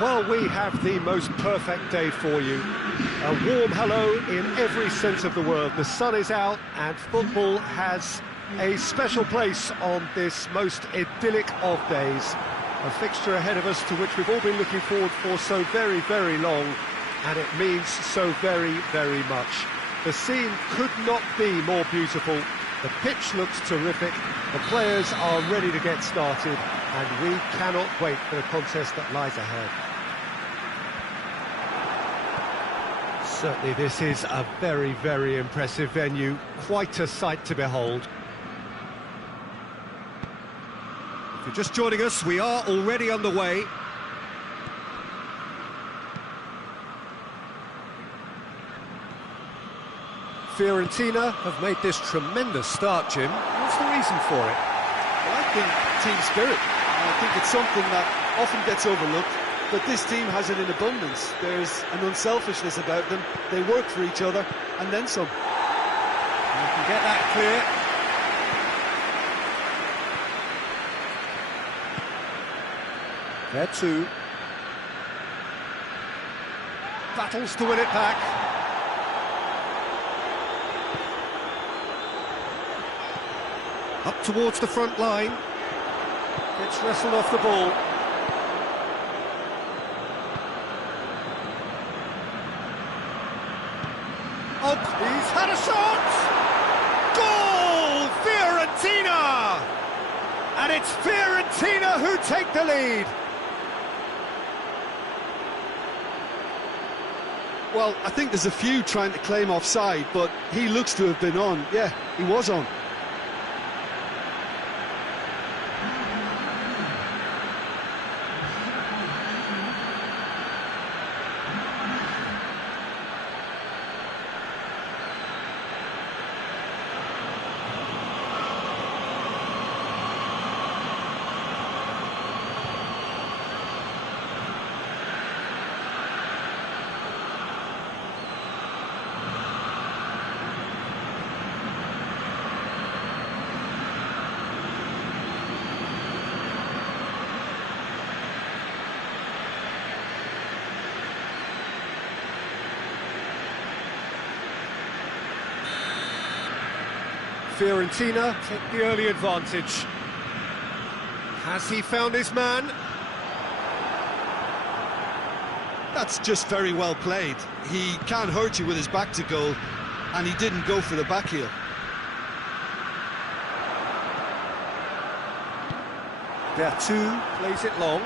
Well, we have the most perfect day for you. A warm hello in every sense of the word. The sun is out and football has a special place on this most idyllic of days. A fixture ahead of us to which we've all been looking forward for so very, very long, and it means so very, very much. The scene could not be more beautiful. The pitch looks terrific. The players are ready to get started, and we cannot wait for the contest that lies ahead. Certainly this is a very, very impressive venue, quite a sight to behold. If you're just joining us, we are already underway. Fiorentina have made this tremendous start, Jim. What's the reason for it? Well, I think team spirit. I think it's something that often gets overlooked, but this team has it in abundance. There's an unselfishness about them. They work for each other, and then some. You can get that clear. There too. Battles to win it back. Up towards the front line. Gets wrestled off the ball. Oh, he's had a shot! Goal! Fiorentina! And it's Fiorentina who take the lead. Well, I think there's a few trying to claim offside, but he looks to have been on. Yeah, he was on. Fiorentina take the early advantage. Has he found his man? That's just very well played. He can't hurt you with his back to goal, and he didn't go for the back heel. There too, plays it long.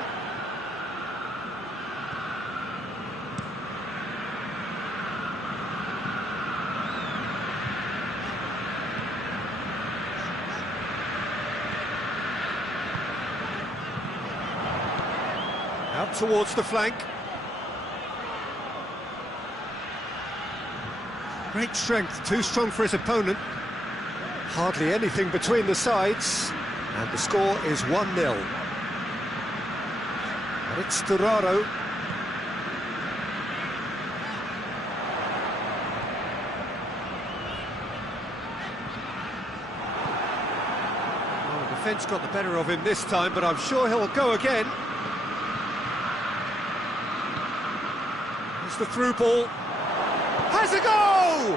Out towards the flank. Great strength, too strong for his opponent. Hardly anything between the sides, and the score is 1-0. And it's Turaro. Well, the defence got the better of him this time, but I'm sure he'll go again. The through ball has a go!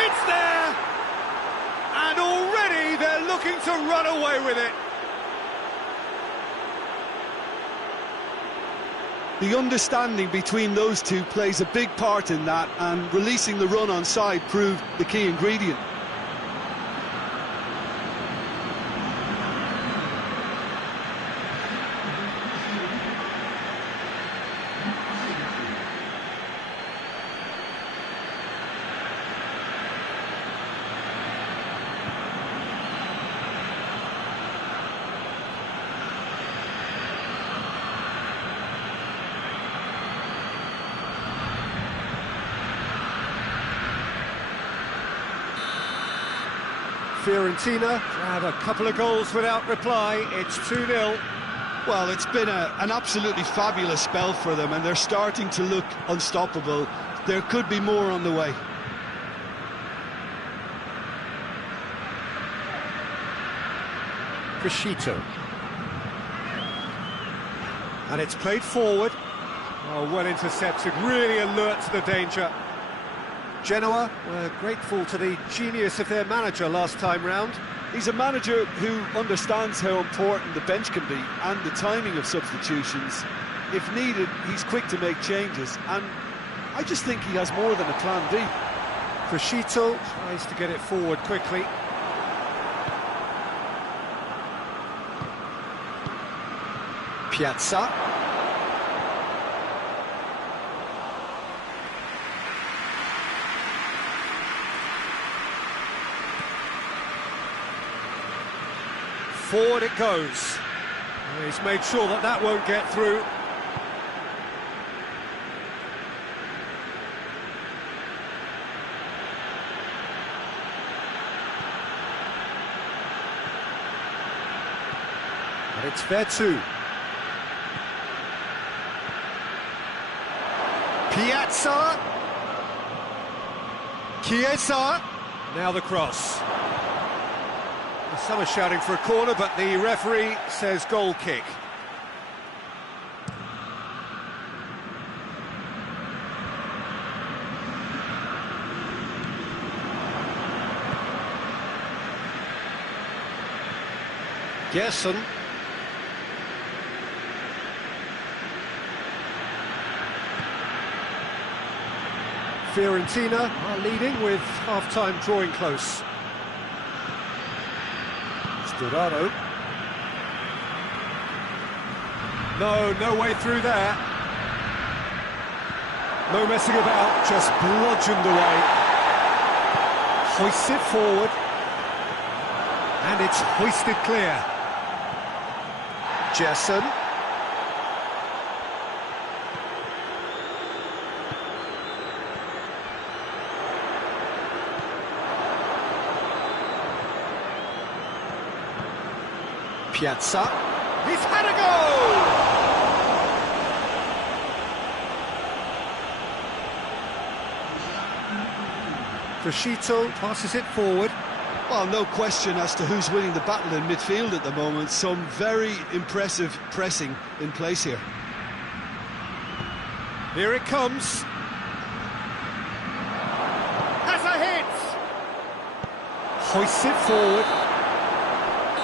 It's there! And already they're looking to run away with it. The understanding between those two plays a big part in that, and releasing the run on side proved the key ingredient. Fiorentina grab a couple of goals without reply. It's 2-0. Well, it's been an absolutely fabulous spell for them, and they're starting to look unstoppable. There could be more on the way. Crescito. And it's played forward. Oh, well intercepted, really alert to the danger. Genoa were grateful to the genius of their manager last time round. He's a manager who understands how important the bench can be and the timing of substitutions. If needed, he's quick to make changes, and I just think he has more than a plan B. Crescito tries to get it forward quickly. Piazza. Forward it goes. He's made sure that that won't get through. And it's Vertu. Piazza. Chiesa. Now the cross. Some are shouting for a corner, but the referee says goal kick. Gerson. Fiorentina are leading with half-time drawing close. Dorado. No way through there. No messing about, just bludgeoned away. Hoists it forward. And it's hoisted clear. Gerson. Piazza, he's had a goal! Crescito passes it forward. Well, no question as to who's winning the battle in midfield at the moment. Some very impressive pressing in place here. Here it comes. Has a hit! Hoists it forward.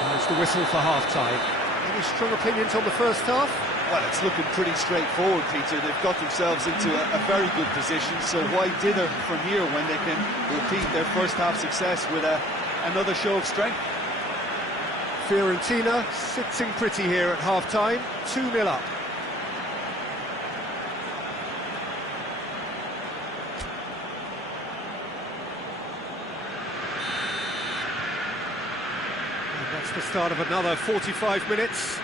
There's the whistle for half-time. Any strong opinions on the first half? Well, it's looking pretty straightforward, Peter. They've got themselves into a very good position, so why dither from here when they can repeat their first half success with another show of strength? Fiorentina sitting pretty here at half-time, 2-0 up. That's the start of another 45 minutes.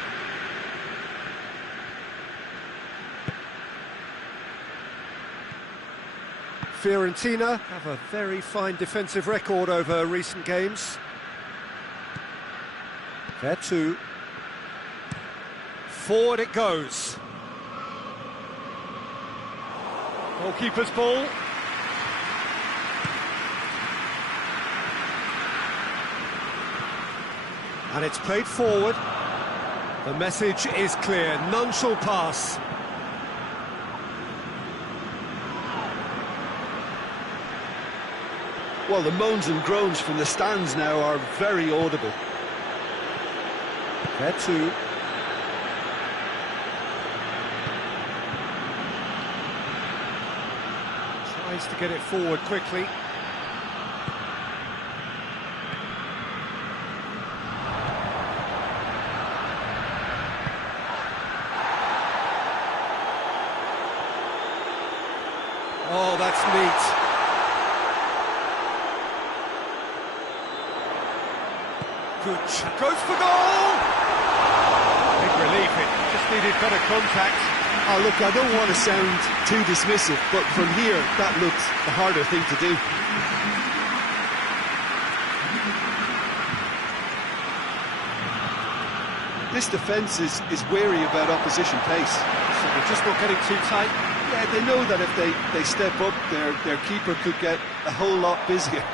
Fiorentina have a very fine defensive record over recent games. Vertu. Forward it goes. Goalkeeper's ball. And it's played forward. The message is clear, none shall pass. Well, the moans and groans from the stands now are very audible. Vertu. Tries to get it forward quickly. Oh, that's neat. Good goes for goal! Big relief, it just needed better contact. Oh, look, I don't want to sound too dismissive, but from here, that looked the harder thing to do. This defence is wary about opposition pace. So they're just not getting too tight. Yeah, they know that if they step up, their keeper could get a whole lot busier.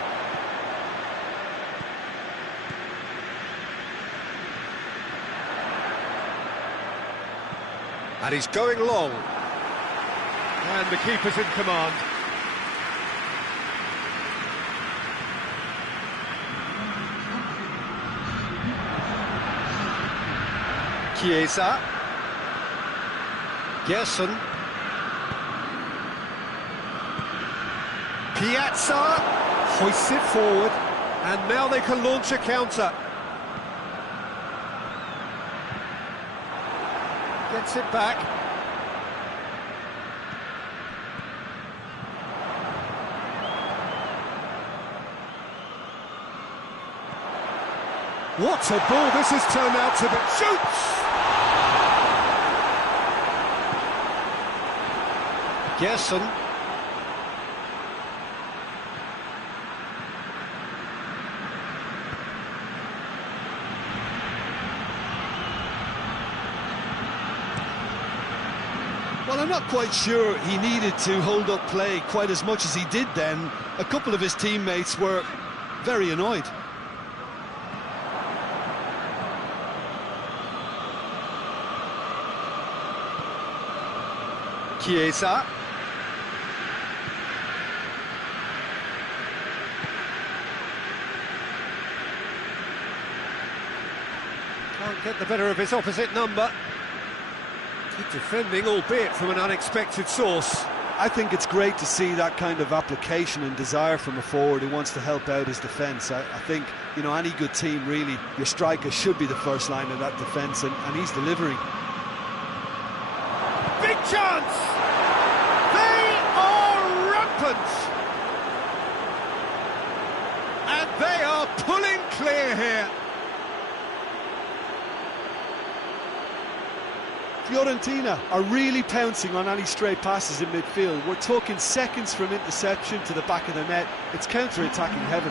And he's going long. And the keeper's in command. Chiesa. Gerson. Piazza hoists it forward, and now they can launch a counter. Gets it back. What a ball this has turned out to be. Shoots! Gerson. Well, I'm not quite sure he needed to hold up play quite as much as he did then. A couple of his teammates were very annoyed. Chiesa. Can't get the better of his opposite number. Good defending, albeit from an unexpected source. I think it's great to see that kind of application and desire from a forward who wants to help out his defence. I think, you know, any good team, really, your striker should be the first line of that defence, and he's delivering. Big chance! They are rampant! And they are pulling clear here. Fiorentina are really pouncing on any stray passes in midfield. We're talking seconds from interception to the back of the net. It's counter-attacking heaven.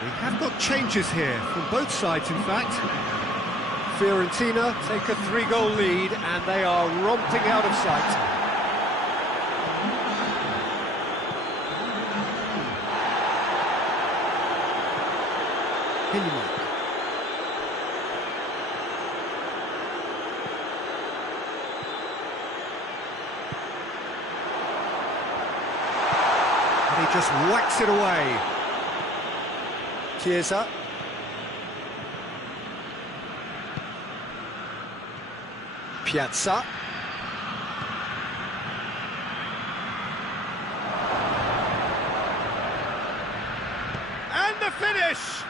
We have got changes here from both sides, in fact. Fiorentina take a 3-goal lead and they are romping out of sight. And he just whacks it away. Chiesa. Piazza. And the finish!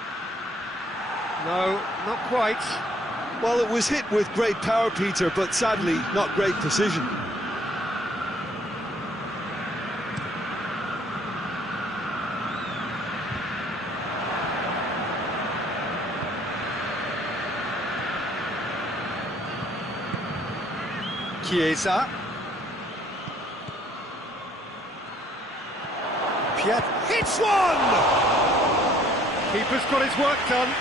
No, not quite. Well, it was hit with great power, Peter, but sadly, not great precision. Chiesa. Piazza hits one! Keeper's got his work done.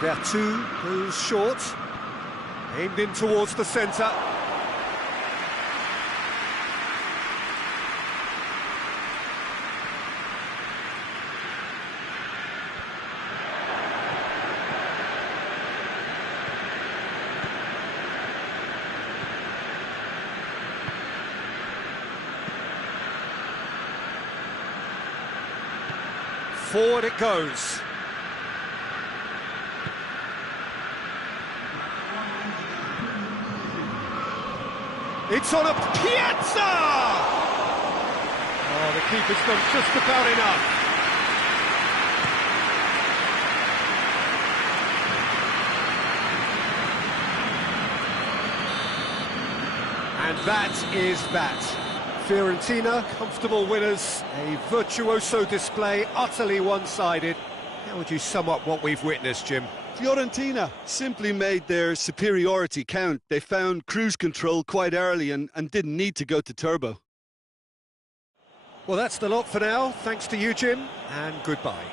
Vertu goes short, aimed in towards the centre. Forward it goes. It's on a Piazza! Oh, the keeper's done just about enough. And that is that. Fiorentina, comfortable winners, a virtuoso display, utterly one-sided. How would you sum up what we've witnessed, Jim? Fiorentina simply made their superiority count. They found cruise control quite early and didn't need to go to turbo. Well, that's the lot for now. Thanks to you, Jim, and goodbye.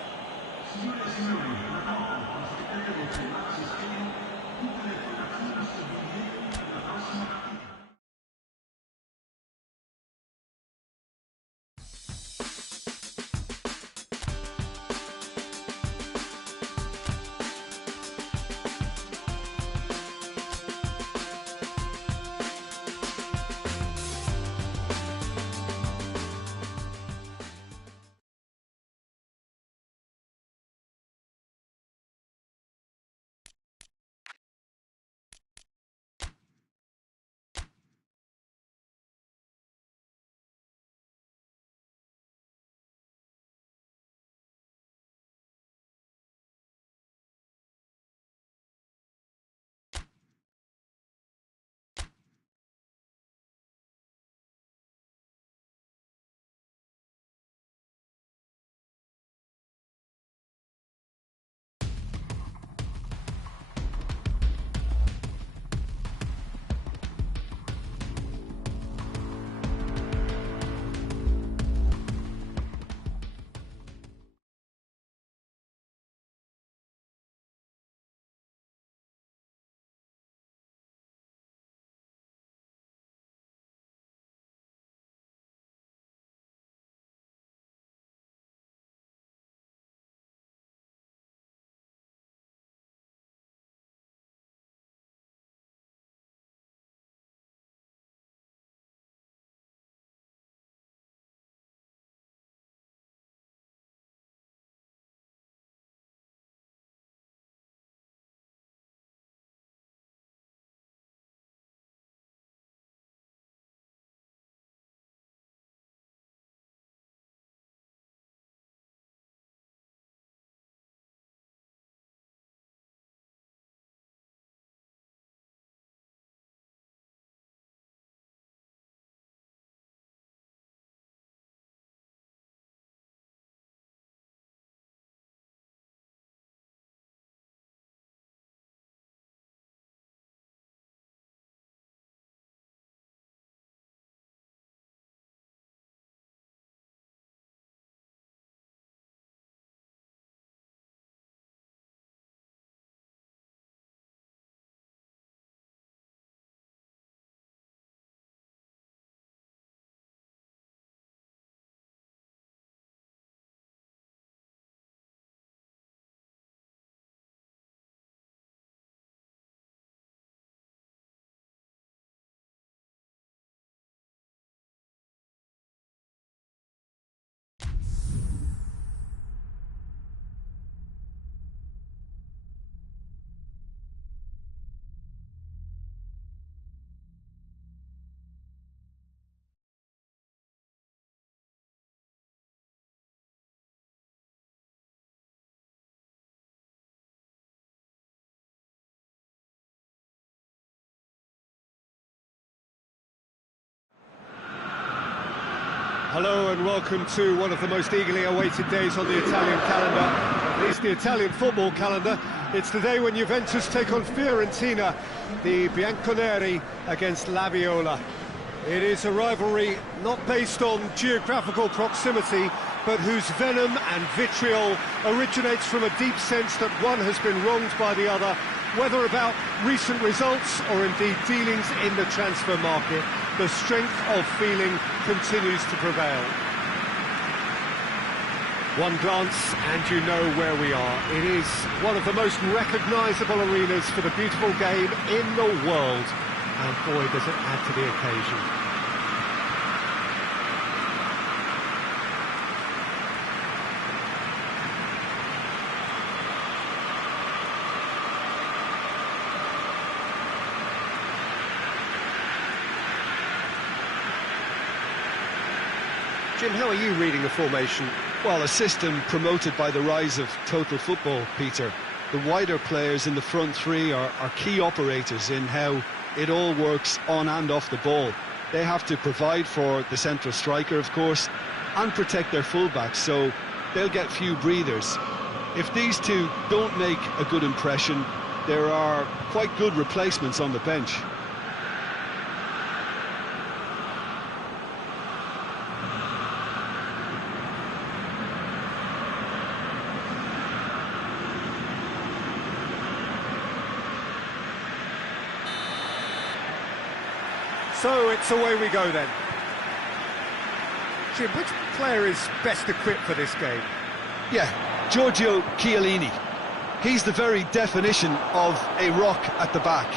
Hello and welcome to one of the most eagerly awaited days on the Italian calendar, at least the Italian football calendar. It's the day when Juventus take on Fiorentina, the Bianconeri against LaViolette. It is a rivalry not based on geographical proximity, but whose venom and vitriol originates from a deep sense that one has been wronged by the other, whether about recent results or indeed dealings in the transfer market. The strength of feeling continues to prevail. One glance and you know where we are. It is one of the most recognisable arenas for the beautiful game in the world. And boy, does it add to the occasion. Jim, how are you reading the formation? Well, a system promoted by the rise of total football, Peter. The wider players in the front three are key operators in how it all works on and off the ball. They have to provide for the central striker, of course, and protect their fullbacks, so they'll get few breathers. If these two don't make a good impression, there are quite good replacements on the bench. So it's away we go then. Jim, which player is best equipped for this game? Yeah, Giorgio Chiellini. He's the very definition of a rock at the back.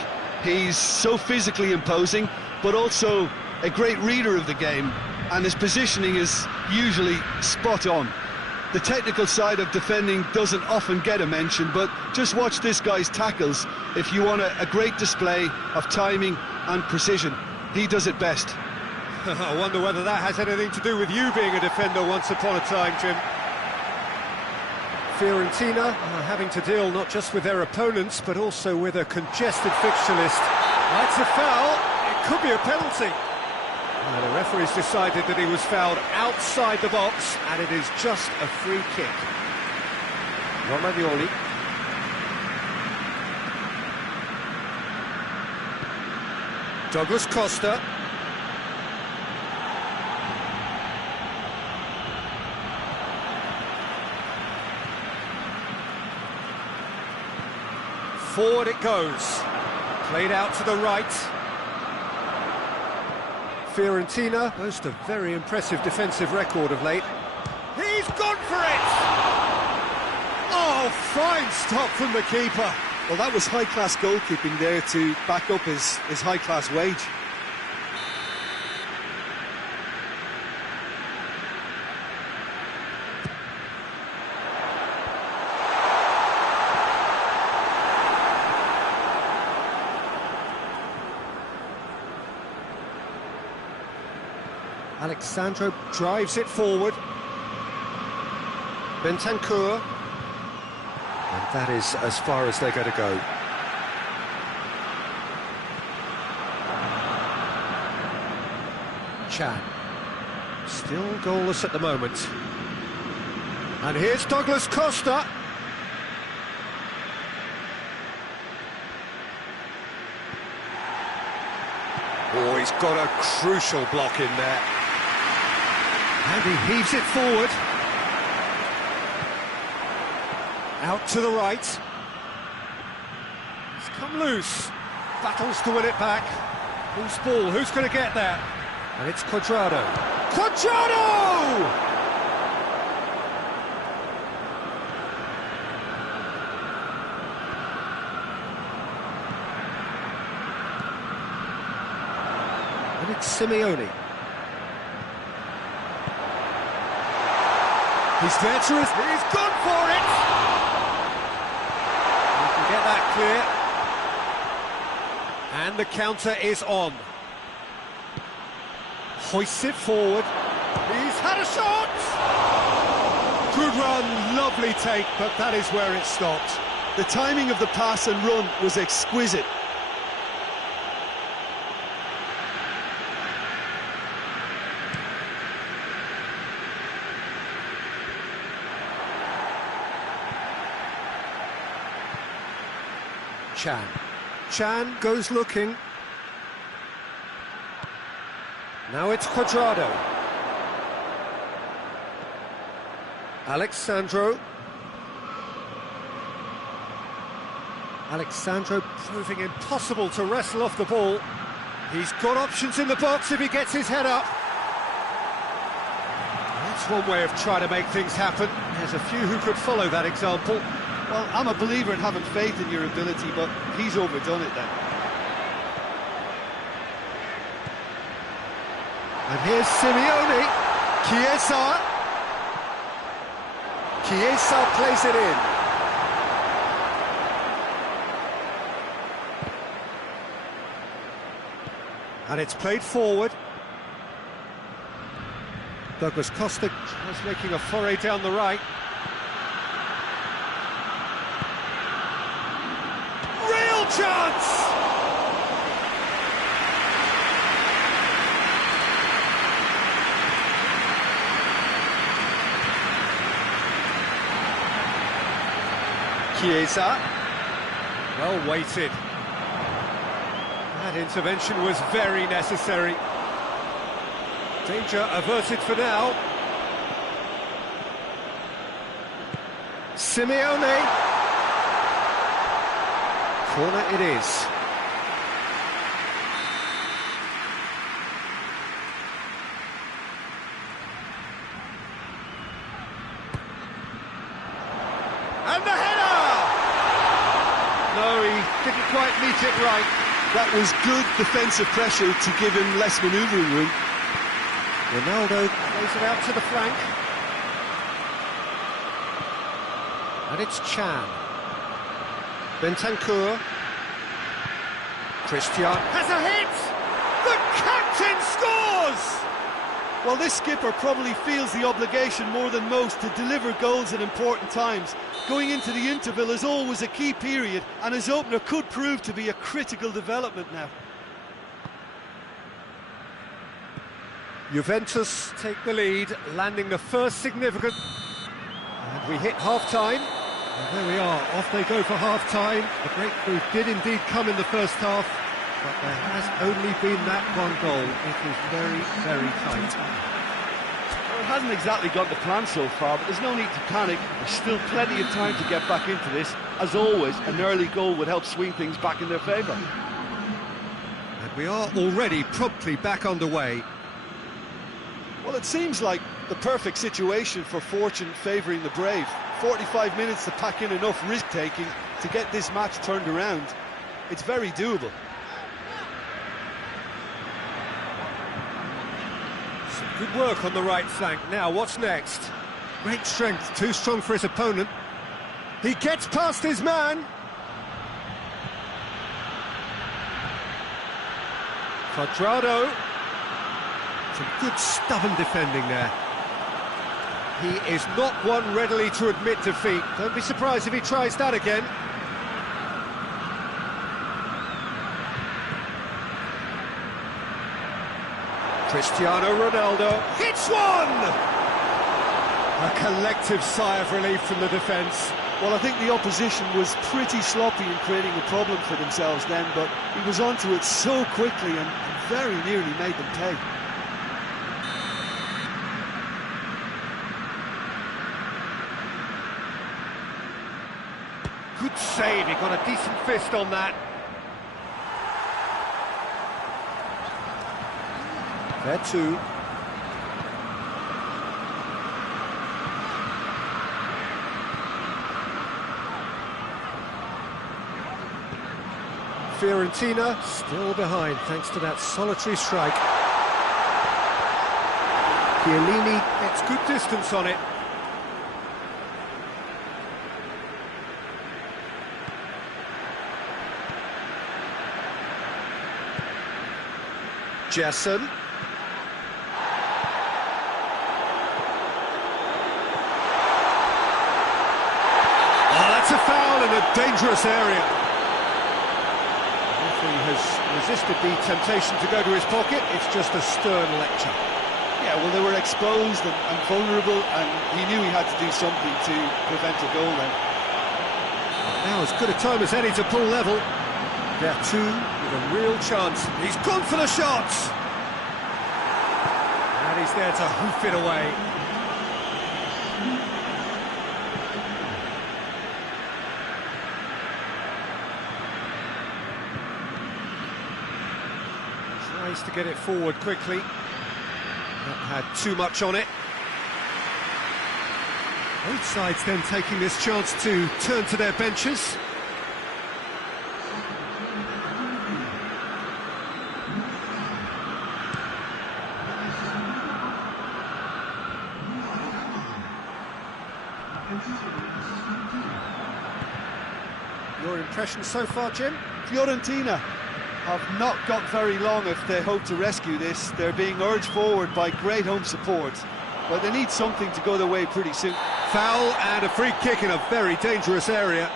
He's so physically imposing, but also a great reader of the game, and his positioning is usually spot on. The technical side of defending doesn't often get a mention, but just watch this guy's tackles if you want a great display of timing and precision. He does it best. I wonder whether that has anything to do with you being a defender once upon a time, Jim. Fiorentina are having to deal not just with their opponents, but also with a congested fixture list. That's a foul. It could be a penalty. And the referee's decided that he was fouled outside the box, and it is just a free kick. Romagnoli. Douglas Costa. Forward it goes. Played out to the right. Fiorentina boast a very impressive defensive record of late. He's gone for it! Oh, fine stop from the keeper. Well, that was high-class goalkeeping there to back up his high-class wage. Alexandro drives it forward. Bentancur. And that is as far as they're going to go. Chan. Still goalless at the moment. And here's Douglas Costa. Oh, he's got a crucial block in there. And he heaves it forward. Out to the right. It's come loose. Battles to win it back. Loose ball, who's going to get that? And it's Cuadrado. Cuadrado! And it's Simeone. He's there to his... He's gone for it! He can get that clear. And the counter is on. Hoists it forward. He's had a shot! Good run, lovely take, but that is where it stopped. The timing of the pass and run was exquisite. Chan goes looking. Now it's Cuadrado. Alexandro proving impossible to wrestle off the ball. He's got options in the box if he gets his head up. That's one way of trying to make things happen. There's a few who could follow that example. Well, I'm a believer in having faith in your ability, but he's overdone it then. And here's Simeone. Chiesa plays it in. And it's played forward. Douglas Costa is making a foray down the right. Real chance! Chiesa. Well weighted. That intervention was very necessary. Danger averted for now. Simeone. Corner it is. And the header! No, he didn't quite meet it right. That was good defensive pressure to give him less manoeuvring room. Ronaldo plays it out to the flank. And it's Chan. Bentancur. Christian has a hit! The captain scores! Well, this skipper probably feels the obligation more than most to deliver goals at important times. Going into the interval is always a key period, and his opener could prove to be a critical development now. Juventus take the lead, landing the first significant... And we hit half-time. And there we are, off they go for half-time. The breakthrough did indeed come in the first half, but there has only been that one goal. It is very, very tight. Well, it hasn't exactly got the plan so far, but there's no need to panic. There's still plenty of time to get back into this. As always, an early goal would help swing things back in their favour. And we are already promptly back underway. Well, it seems like the perfect situation for fortune favouring the brave. 45 minutes to pack in enough risk-taking to get this match turned around. It's very doable. Some good work on the right flank. Now, what's next? Great strength, too strong for his opponent. He gets past his man. Quadrado. Some good stubborn defending there. He is not one readily to admit defeat. Don't be surprised if he tries that again. Cristiano Ronaldo hits one! A collective sigh of relief from the defence. Well, I think the opposition was pretty sloppy in creating a problem for themselves then, but he was onto it so quickly and very nearly made them pay. Good save, he got a decent fist on that. There too. Fiorentina still behind thanks to that solitary strike. Chiellini gets good distance on it. Jessen. Oh, that's a foul in a dangerous area. The referee has resisted the temptation to go to his pocket. It's just a stern lecture. Yeah, well, they were exposed and vulnerable, and he knew he had to do something to prevent a goal then. Now as good a time as any to pull level. There too, with a real chance. He's gone for the shots! And he's there to hoof it away. Tries to get it forward quickly. Not had too much on it. Both sides then taking this chance to turn to their benches. Your impression so far, Jim? Fiorentina have not got very long if they hope to rescue this. They're being urged forward by great home support, but they need something to go their way pretty soon. Foul and a free kick in a very dangerous area.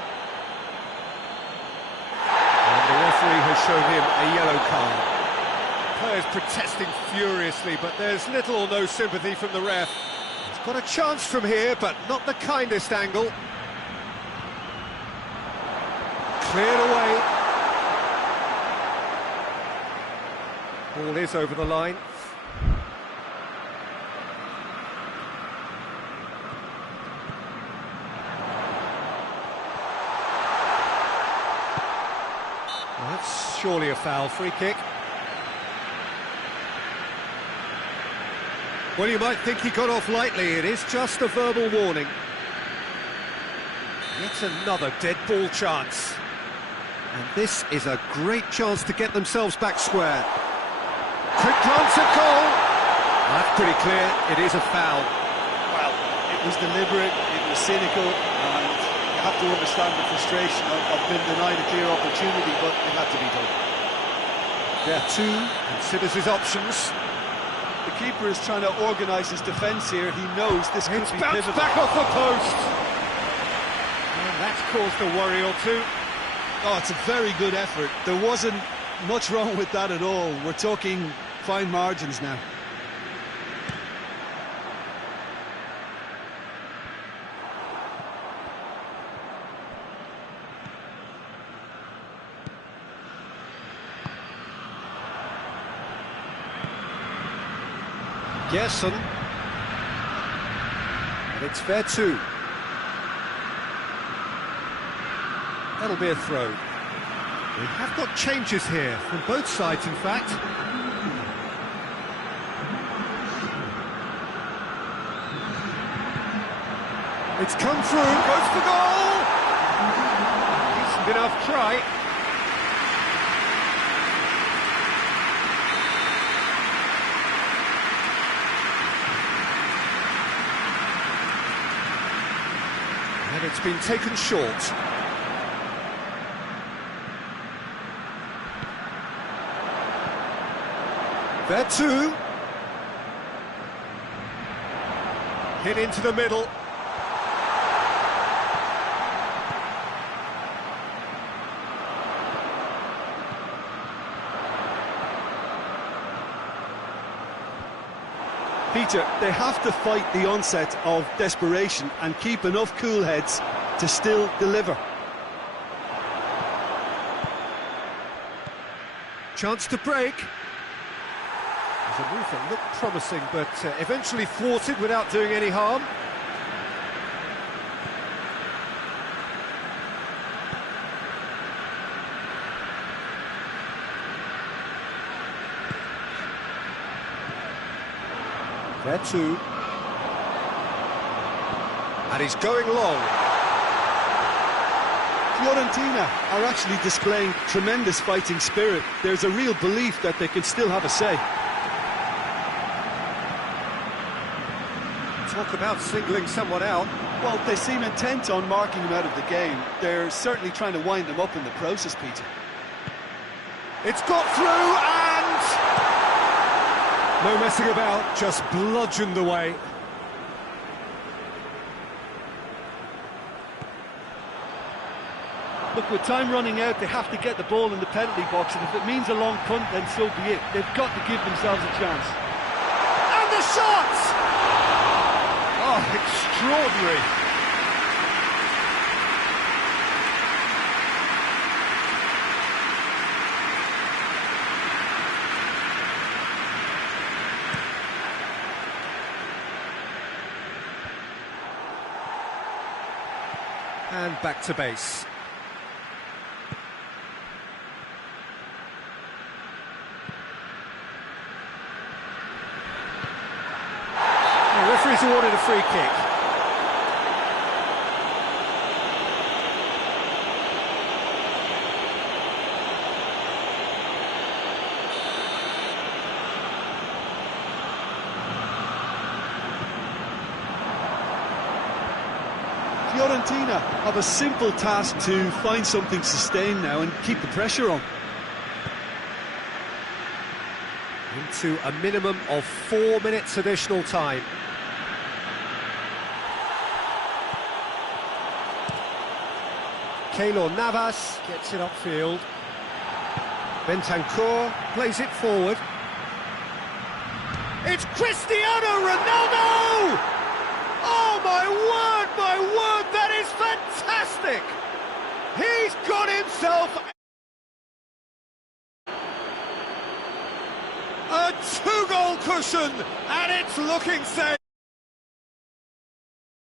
And the referee has shown him a yellow card. Players protesting furiously, but there's little or no sympathy from the ref. He's got a chance from here, but not the kindest angle. Cleared away. Ball is over the line. Well, that's surely a foul. Free kick. Well, you might think he got off lightly. It is just a verbal warning. Yet another dead ball chance. And this is a great chance to get themselves back square. Quick glance at goal. That's pretty clear. It is a foul. Well, it was deliberate, it was cynical, and you have to understand the frustration of being denied a clear opportunity, but it had to be done. There too, considers his options. The keeper is trying to organise his defence here. He knows this could be bounced pivotal. back off the post. And that's caused a worry or two. Oh, it's a very good effort. There wasn't much wrong with that at all. We're talking fine margins now. Gerson. And it's fair too. That'll be a throw. We have got changes here, from both sides in fact. It's come through, goes for goal! Decent enough try. And it's been taken short. There too. Hit into the middle. Peter, they have to fight the onset of desperation and keep enough cool heads to still deliver. Chance to break. There's a move that looked promising, but eventually thwarted without doing any harm. There too. And he's going long. Fiorentina are actually displaying tremendous fighting spirit. There's a real belief that they can still have a say. Talk about singling someone out. Well, they seem intent on marking him out of the game. They're certainly trying to wind them up in the process, Peter. It's got through and... no messing about, just bludgeoned away. Look, with time running out, they have to get the ball in the penalty box, and if it means a long punt, then so be it. They've got to give themselves a chance. And the shot! Oh, extraordinary. And back to base. The referee's awarded a free kick. Fiorentina have a simple task to find something sustained now and keep the pressure on. Into a minimum of 4 minutes additional time. Keylor Navas gets it upfield. Bentancur plays it forward. It's Cristiano Ronaldo! Oh my word, that is fantastic! He's got himself himself. A 2-goal cushion, and it's looking safe.